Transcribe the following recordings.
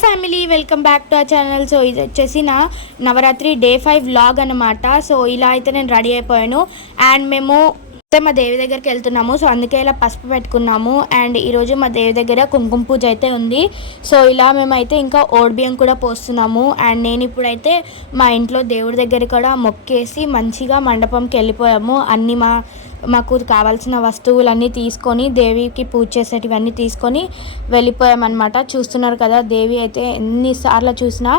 Family welcome back to our channel. So ఇది వచ్చేసి నా నవరాత్రి డే 5 వ్లాగ్ అనమాట. సో ఇలా అయితే నేను రెడీ అయిపోయాను అండ్ మేము మా దేవి దగ్గరికి వెళ్తున్నాము. సో అందుకే ఇలా పసుపు పెట్టుకున్నాము అండ్ ఈరోజు మా దేవి దగ్గర కుంకుమ పూజ అయితే ఉంది. సో ఇలా మేమైతే ఇంకా ఓడిబియ్యం కూడా పోస్తున్నాము అండ్ నేను ఇప్పుడైతే మా ఇంట్లో దేవుడి దగ్గర కూడా మొక్కేసి మంచిగా మండపంకి వెళ్ళిపోయాము. అన్నీ మాకు కావాల్సిన వస్తువులన్నీ తీసుకొని దేవికి పూజ చేసేటివన్నీ తీసుకొని వెళ్ళిపోయామన్నమాట. చూస్తున్నారు కదా, దేవి అయితే ఎన్నిసార్లు చూసినా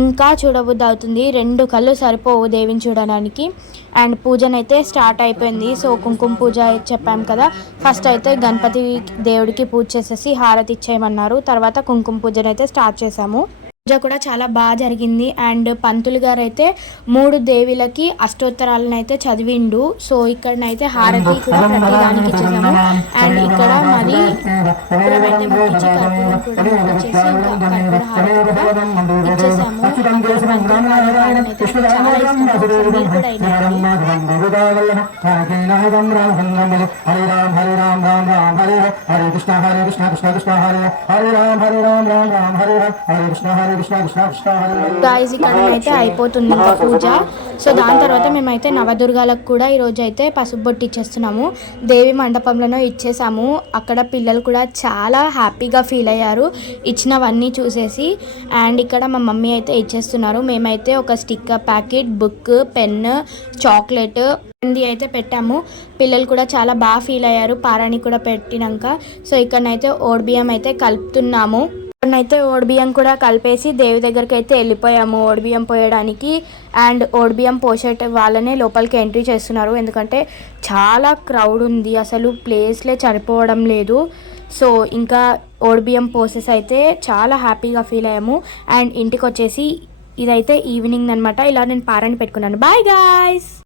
ఇంకా చూడబుద్ధి అవుతుంది. 2 కళ్ళు సరిపోవు దేవిని చూడడానికి. అండ్ పూజనైతే స్టార్ట్ అయిపోయింది. సో కుంకుమ పూజ చెప్పాము కదా, ఫస్ట్ అయితే గణపతి దేవుడికి పూజ చేసేసి హారతి ఇచ్చేయమన్నారు. తర్వాత కుంకుమ పూజనైతే స్టార్ట్ చేసాము. పూజ కూడా చాలా బాగా జరిగింది అండ్ పంతులు గారు అయితే 3 దేవిలకి అష్టోత్తరాలను అయితే చదివిండు. సో ఇక్కడనైతే హారతి కూడా ప్రతి దానికి ఇచ్చేసాము అండ్ ఇక్కడ మరి అయితే ముట్టించి కర్పూరం కూడా ముట్టించేసి ఇంకా కర్పూర హారతి కూడా ఇచ్చేసాము. చాలా ఇష్టం కూడా గాయస్ ఇక్కడనైతే అయిపోతుంది ఇంకా పూజ. సో దాని తర్వాత మేమైతే నవదుర్గాలకు కూడా ఈరోజు అయితే పసుపు బొట్టు ఇచ్చేస్తున్నాము. దేవి మండపంలోనో ఇచ్చేసాము. అక్కడ పిల్లలు కూడా చాలా హ్యాపీగా ఫీల్ అయ్యారు ఇచ్చినవన్నీ చూసేసి. అండ్ ఇక్కడ మా మమ్మీ అయితే ఇచ్చేస్తున్నారు. మేమైతే ఒక sticker packet, book, pen, chocolate అయితే పెట్టాము. పిల్లలు కూడా చాలా బాగా ఫీల్ అయ్యారు పారాణి కూడా పెట్టినాక. సో ఇక్కడనైతే ఓడిబియ్యం అయితే కలుపుతున్నాము. ఇక్కడనైతే ఓడిబియ్యం కూడా కలిపేసి దేవి దగ్గరికి అయితే వెళ్ళిపోయాము ఓడిబియ్యం పోయడానికి. అండ్ ఓడిబియ్యం పోసే వాళ్ళనే లోపలికి ఎంట్రీ చేస్తున్నారు, ఎందుకంటే చాలా క్రౌడ్ ఉంది, అసలు ప్లేస్లే సరిపోవడం లేదు. సో ఇంకా ఓడిబియ్యం పోసేసి అయితే చాలా హ్యాపీగా ఫీల్ అయ్యాము. అండ్ ఇంటికి వచ్చేసి ఇదైతే ఈవినింగ్ అనమాట. ఇలా నేను పారాణి పెట్టుకున్నాను. Bye guys.